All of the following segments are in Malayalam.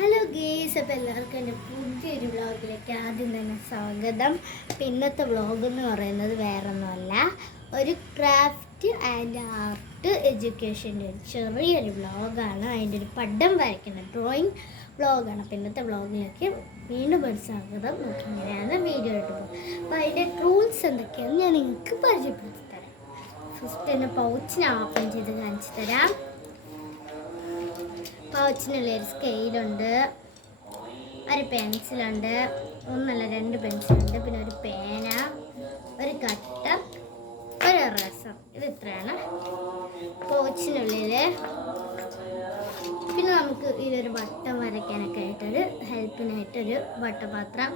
ഹലോ ഗേസ്, അപ്പോൾ എല്ലാവർക്കും എൻ്റെ പുതിയൊരു വ്ളോഗിലേക്ക് ആദ്യം തന്നെ സ്വാഗതം. ഇന്നത്തെ വ്ളോഗ് എന്ന് പറയുന്നത് വേറൊന്നുമല്ല, ഒരു ക്രാഫ്റ്റ് ആൻഡ് ആർട്ട് എഡ്യൂക്കേഷൻ്റെ ഒരു ചെറിയൊരു വ്ളോഗാണ്. അതിൻ്റെ ഒരു പടം വരയ്ക്കുന്ന ഡ്രോയിങ് വ്ളോഗാണ്. അപ്പോൾ ഇന്നത്തെ വ്ളോഗിലേക്ക് വീണ്ടും ഒരു സ്വാഗതം. നമുക്ക് ഇങ്ങനെയാണ് വീഡിയോ ഇട്ട് പോകും. അപ്പോൾ അതിൻ്റെ റൂൾസ് എന്തൊക്കെയാണെന്ന് ഞാൻ നിങ്ങൾക്ക് പരിചയപ്പെടുത്തി തരാം. ഫസ്റ്റ് തന്നെ പൗച്ചിനെ ഓപ്പൺ ചെയ്ത് കാണിച്ചു തരാം. പൗച്ചിനുള്ള ഒരു സ്കെയിലുണ്ട്, ഒരു പെൻസിലുണ്ട്, ഒന്നല്ല 2 പെൻസിലുണ്ട്, പിന്നെ ഒരു പേന, ഒരു കട്ടർ, ഒരു റസം. ഇത് ഇത്രയാണ് പൗച്ചിനുള്ളിൽ. പിന്നെ നമുക്ക് ഇതിലൊരു വട്ടം വരയ്ക്കാനൊക്കെ ആയിട്ടൊരു ഹെൽപ്പിനായിട്ടൊരു വട്ടപാത്രം,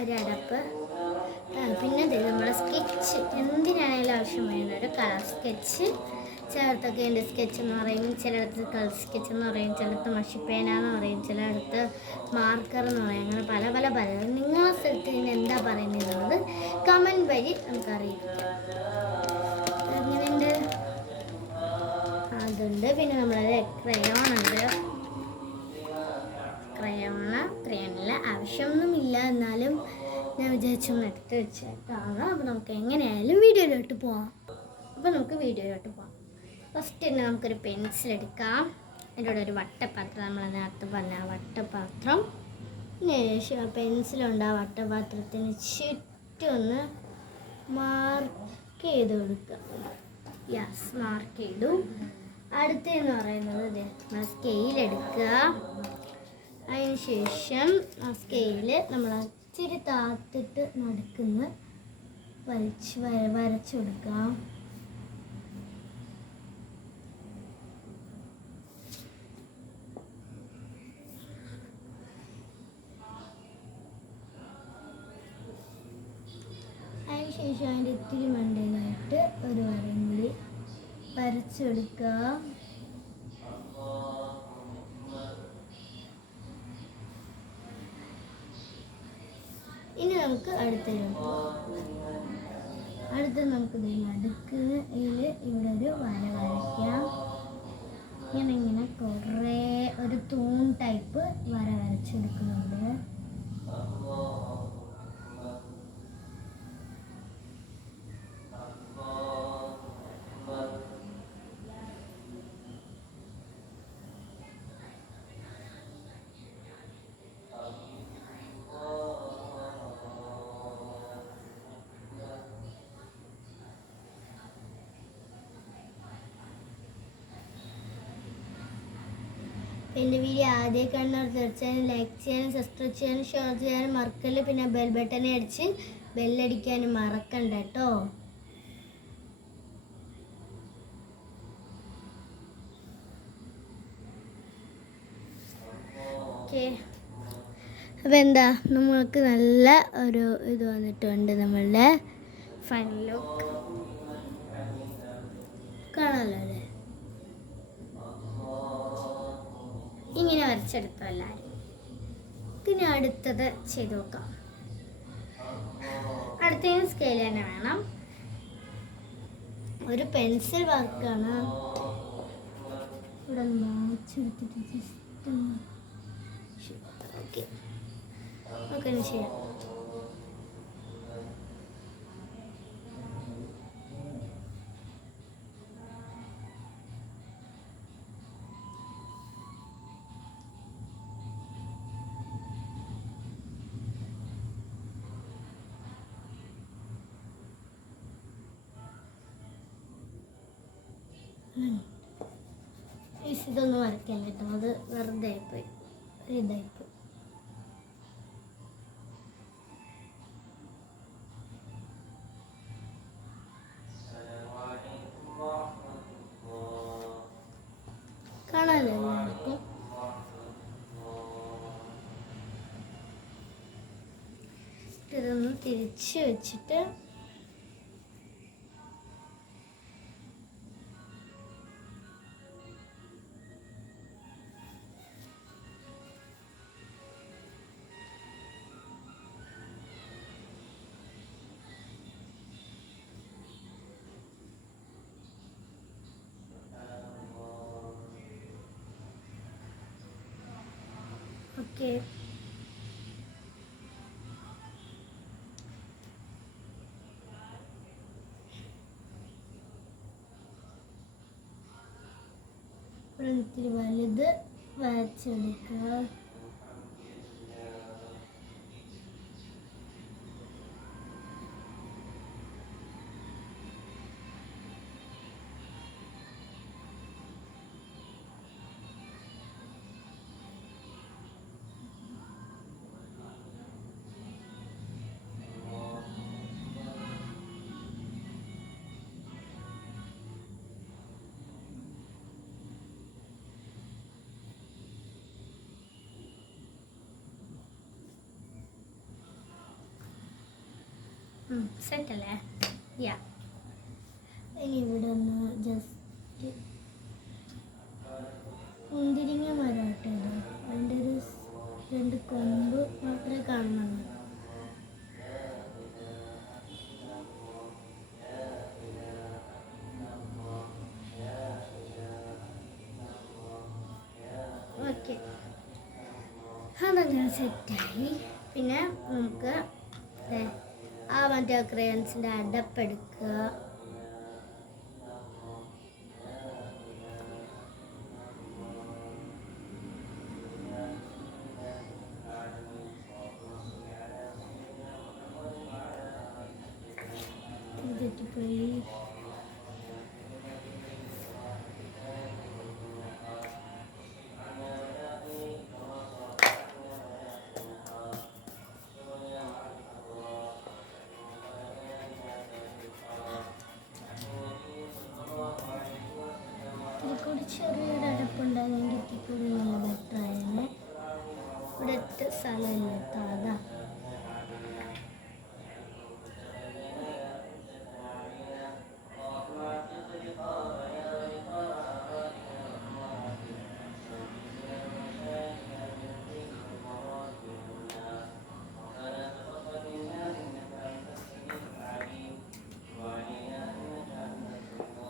ഒരു അടപ്പ്, പിന്നെ നമ്മളെ സ്കെച്ച് എന്തിനാണെങ്കിലും ആവശ്യം വരുന്ന ഒരു കളർ സ്കെച്ച്. ചിലയിടത്തൊക്കെ എൻ്റെ സ്കെച്ച് എന്ന് പറയും, ചിലയിടത്ത് കളർ സ്കെച്ച് എന്ന് പറയും, ചിലയിടത്ത് മഷിപ്പേന എന്ന് പറയും, ചിലയിടത്ത് മാർക്കർ എന്ന് പറയും. അങ്ങനെ പല പല നിങ്ങളുടെ സ്ഥലത്ത് ഇതിന് എന്താ പറയുന്നത് കമൻറ്റ് വഴി നമുക്കറിയിക്കാം. അങ്ങനെയുണ്ട്, അതുണ്ട്. പിന്നെ നമ്മളത് ക്രയോണുണ്ട്. ക്രയോണിൽ ആവശ്യമൊന്നുമില്ല, എന്നാലും ഞാൻ വിചാരിച്ചൊന്ന് എടുത്ത് വെച്ചേക്കാണ്. അപ്പോൾ നമുക്ക് എങ്ങനെയായാലും വീഡിയോയിലോട്ട് പോവാം. ഫസ്റ്റ് തന്നെ നമുക്കൊരു പെൻസിൽ എടുക്കാം. അതിൻ്റെ കൂടെ ഒരു വട്ടപാത്രം, നമ്മൾ നേരത്തെ പറഞ്ഞ വട്ടപാത്രം. പിന്നെ പെൻസിലുണ്ട്. ആ വട്ടപാത്രത്തിന് ചുറ്റും ഒന്ന് മാർക്ക് ചെയ്ത് കൊടുക്കുക. മാർക്ക് ചെയ്തു. അടുത്തെന്ന് പറയുന്നത് നമ്മൾ സ്കെയിലെടുക്കുക. അതിന് ശേഷം ആ സ്കെയില് നമ്മൾ ഇച്ചിരി താത്തിട്ട് നടുക്കുന്ന വരച്ചു കൊടുക്കാം. അതിനുശേഷം അതിൻ്റെ ഇത്തിരി മണ്ടയിലായിട്ട് ഒരു വരയും കൂടി വരച്ചെടുക്കുക. ഇനി നമുക്ക് അടുത്ത നമുക്ക് നടുക്കിൽ ഇവിടെ ഒരു വര വരയ്ക്കാം. ഇങ്ങനെ കുറേ ഒരു തൂൺ ടൈപ്പ് വര വരച്ചെടുക്കുന്നുണ്ട്. എൻ്റെ വീഡിയോ ആദ്യം കാണുന്നവർ തീർച്ചയായും ലൈക്ക് ചെയ്യാനും സബ്സ്ക്രൈബ് ചെയ്യാനും ഷെയർ ചെയ്യാനും മറക്കല്ല. പിന്നെ ബെൽ ബട്ടനെ അടിച്ച് ബെല്ലടിക്കാനും മറക്കണ്ട കേട്ടോ. ഓക്കെ, അപ്പോൾ എന്താ നമ്മൾക്ക് നല്ല ഒരു ഇത് വന്നിട്ടുണ്ട്. നമ്മളുടെ ഫൈനൽ ലുക്ക് കാണാമല്ലോ അല്ലേ? ഇങ്ങനെ വരച്ചെടുത്തോ എല്ലാവരും. പിന്നെ അടുത്തത് ചെയ്ത് നോക്കാം. അടുത്തതിന് സ്കെയിൽ തന്നെ വേണം. ഒരു പെൻസിൽ വർക്കാണ്. ഇവിടെ മാച്ചെടുത്തിട്ട് ജസ്റ്റ് ഓക്കെ ചെയ്യാം. ഇതൊന്നും വരയ്ക്കാൻ കേട്ടോ, അത് വെറുതെ ആയിപ്പോയി, ഇതായിപ്പോയി. കാണാമല്ലോ എല്ലാവർക്കും. ഇതൊന്ന് തിരിച്ച് വെച്ചിട്ട് ഓക്കെ. ഇത്തിരി വലുത് വരച്ചെടുക്കുക. സെറ്റല്ലേ? യാ. ഇനി ഇവിടെ ഒന്ന് ജസ്റ്റ് മുന്തിരിങ്ങ മരമാട്ടോ. അതിൻ്റെ ഒരു 2 കൊമ്പ് മാത്രമേ കാണുന്നുള്ളൂ. ഓക്കെ, അതങ്ങനെ സെറ്റായി. പിന്നെ നമുക്ക് മറ്റേ ക്രയോൺസിൻ്റെ അടപ്പെടുക്കുക. തെറ്റിപ്പോയി. ഇതിൽക്കൂടി ചെറിയൊരു അടപ്പുണ്ടായിരുന്നെങ്കിൽ ഇതിൽക്കൂടി നല്ല ബെറ്ററായിരുന്നു. ഇവിടെ ഒറ്റ സ്ഥലമില്ല കേട്ടോ, അതാ.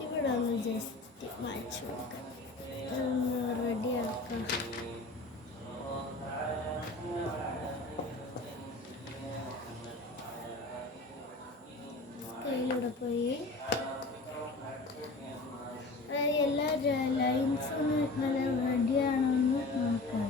ഇവിടെ ഒന്ന് ജസ്റ്റ് മായ്ച്ചു കൊടുക്കാം, റെഡിയാക്കാം. കയ്യിലൂടെ പോയി എല്ലാ ലൈൻസും നല്ല റെഡിയാണെന്ന് നോക്കാം.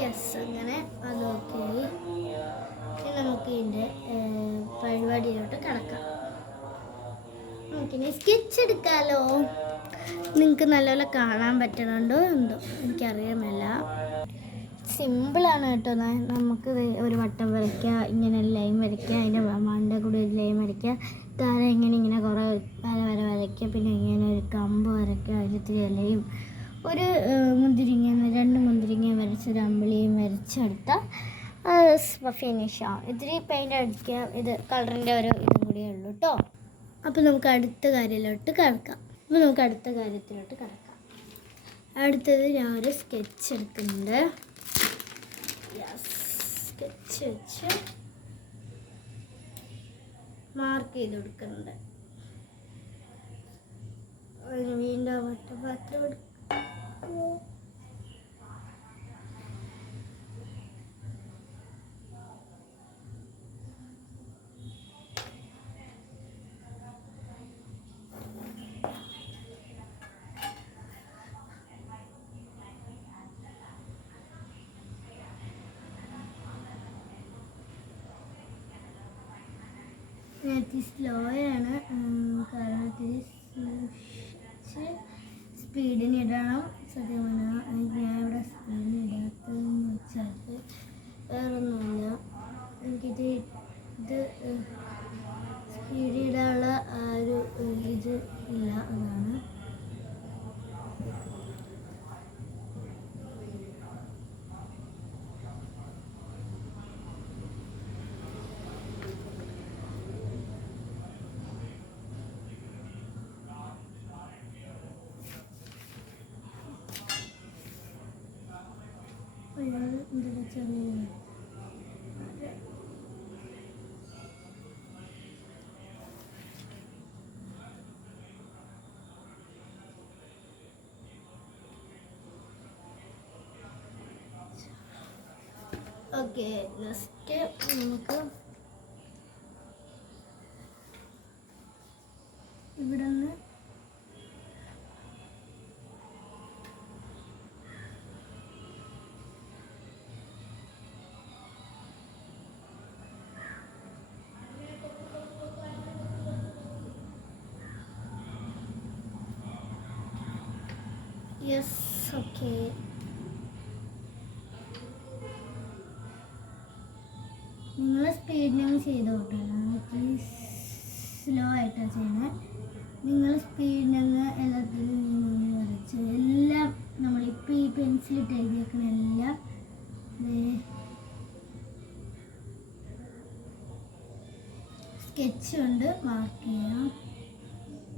യെസ്, അങ്ങനെ അതൊക്കെ ആയി. ഇനി നമുക്ക് ഇതിൻ്റെ പരിപാടിയിലോട്ട് കിടക്കാം. നമുക്കിനി സ്കെച്ച് എടുക്കാമല്ലോ. നിങ്ങൾക്ക് നല്ലപോലെ കാണാൻ പറ്റണുണ്ടോ എന്തോ എനിക്കറിയാമല്ല. സിമ്പിളാണ് കേട്ടോ. നമുക്ക് ഒരു വട്ടം വരയ്ക്കുക, ഇങ്ങനെ ലൈൻ വരയ്ക്കുക, അതിൻ്റെ മണ്ട കൂടി ഒരു ലൈൻ വരയ്ക്കുക, താരം ഇങ്ങനെ കുറേ വര വരയ്ക്കുക, പിന്നെ ഇങ്ങനെ ഒരു കമ്പ് വരയ്ക്കുക, അതിൽ ഇലയും ഒരു മുന്തിരിങ്ങ 2 മുന്തിരിങ്ങ വരച്ചൊരു അമ്പിളിയും വരച്ചെടുത്ത ഫിനിഷാണ്. ഇത്തിരി പെയിൻ്റ് അടിക്കുക, ഇത് കളറിൻ്റെ ഒരു ഇതും കൂടിയേ ഉള്ളൂ കേട്ടോ. അപ്പോൾ നമുക്ക് അടുത്ത കാര്യത്തിലോട്ട് കിടക്കാം. അടുത്തത് ഞാൻ ഒരു സ്കെച്ച് എടുക്കുന്നുണ്ട്. സ്കെച്ച് വെച്ച് മാർക്ക് ചെയ്ത് കൊടുക്കുന്നുണ്ട്. വീണ്ടും വട്ടപാത്രം എടുക്കും. സ്ലോയാണ്, കാരണം സ്പീഡിന് ഇടണം. സത്യം പറഞ്ഞാൽ ഞാൻ ഇവിടെ സ്പീഡിന് ഇടാത്തതെന്ന് വെച്ചാൽ വേറൊന്നുമില്ല, എനിക്കിത് സ്പീഡിൽ ഇടാനുള്ള ഒരു ഇത് ഇല്ല, അതാണ്. ഓക്കെ, നെക്സ്റ്റ് നമുക്ക് ഇവിടെ നിന്ന് യെസ്, ഓക്കെ. നിങ്ങൾ സ്പീഡിൽ ചെയ്തോട്ടെ, സ്ലോ ആയിട്ടാണ് ചെയ്യുന്നത്. നിങ്ങൾ സ്പീഡിൽ എല്ലാത്തിലും വരച്ച് എല്ലാം നമ്മളിപ്പോൾ ഈ പെൻസിലിട്ട് എഴുതിയേക്കുന്ന എല്ലാം സ്കെച്ച് കൊണ്ട് മാർക്ക് ചെയ്യാം.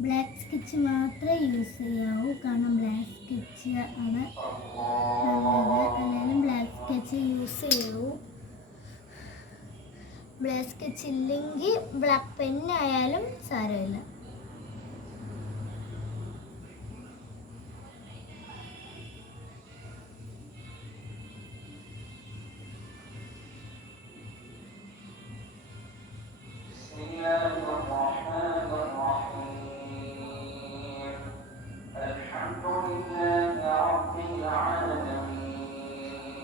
ബ്ലാക്ക് സ്കെച്ച് മാത്രമേ യൂസ് ചെയ്യാവൂ, കാരണം ബ്ലാക്ക് സ്കെച്ച് ആണ് നല്ലത്. എന്നാലും ബ്ലാക്ക് സ്കെച്ച് യൂസ് ചെയ്യാവൂ. ബ്ലാക്ക് സ്കെച്ച് ഇല്ലെങ്കിൽ ബ്ലാക്ക് പെന്നായാലും സാരമില്ല.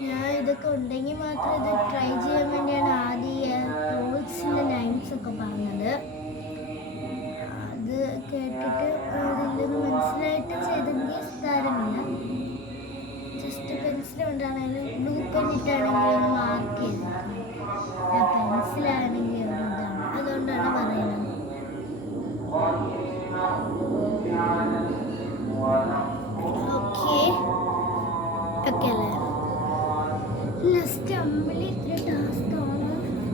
ഞാൻ ഇതൊക്കെ ഉണ്ടെങ്കിൽ മാത്രം ഇത് ട്രൈ ചെയ്യാൻ വേണ്ടിയാണ് ആദ്യം റോൾസിൻ്റെ ലൈൻസ് ഒക്കെ പറഞ്ഞത്. അത് കേട്ടിട്ട് അതിലൊന്ന് മനസ്സിലായിട്ട് ചെയ്തെങ്കിൽ സാരമില്ല. ജസ്റ്റ് പെൻസിൽ കൊണ്ടാണെങ്കിലും ബ്ലൂ പെന്നിട്ടാണെങ്കിലും ഒന്ന് മാർക്ക് ചെയ്തേക്കണം. പെൻസിലാണെങ്കിൽ ഒരു ഇതാണ്, അതുകൊണ്ടാണ് പറയുന്നത്. ഓക്കെ ഓക്കെ അല്ലേ. നെക്സ്റ്റ് അമ്പിളി ഇത്ര ടാസ്ക്കാണ്,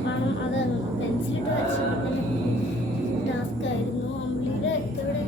കാരണം അത് പെൻസിലിട്ട് വരച്ചപ്പോൾ ടാസ്ക് ആയിരുന്നു. അമ്പിളിയുടെ ഇവിടെ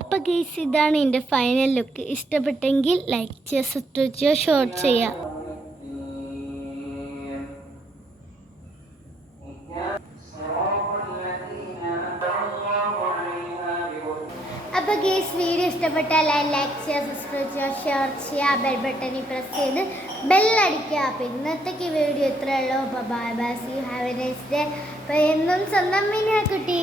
അപ്പോൾ ഗൈസ്, ഇതാണ് എൻ്റെ ഫൈനൽ ലുക്ക്. ഇഷ്ടപ്പെട്ടെങ്കിൽ ലൈക്ക് ചെയ്യുക, സബ്സ്ക്രൈബ് ചെയ്യുക, ഷെയർ ചെയ്യുക. അപ്പോൾ ഗൈസ്, വീഡിയോ ഇഷ്ടപ്പെട്ടാൽ ലൈക്ക് ചെയ്യുക, സബ്സ്ക്രൈബ് ചെയ്യുക, ഷെയർ ചെയ്യുക, ബെൽ ബട്ടണിൽ പ്രസ് ചെയ്ത് ബെല്ലടിക്കുക. അപ്പോൾ ഇന്നത്തേക്ക് വീഡിയോ ഇത്രയേ ഉള്ളൂ. അപ്പോൾ bye bye, see you, have a nice day. അപ്പോൾ എന്നും സ്വന്തം മിനിയ കുട്ടി.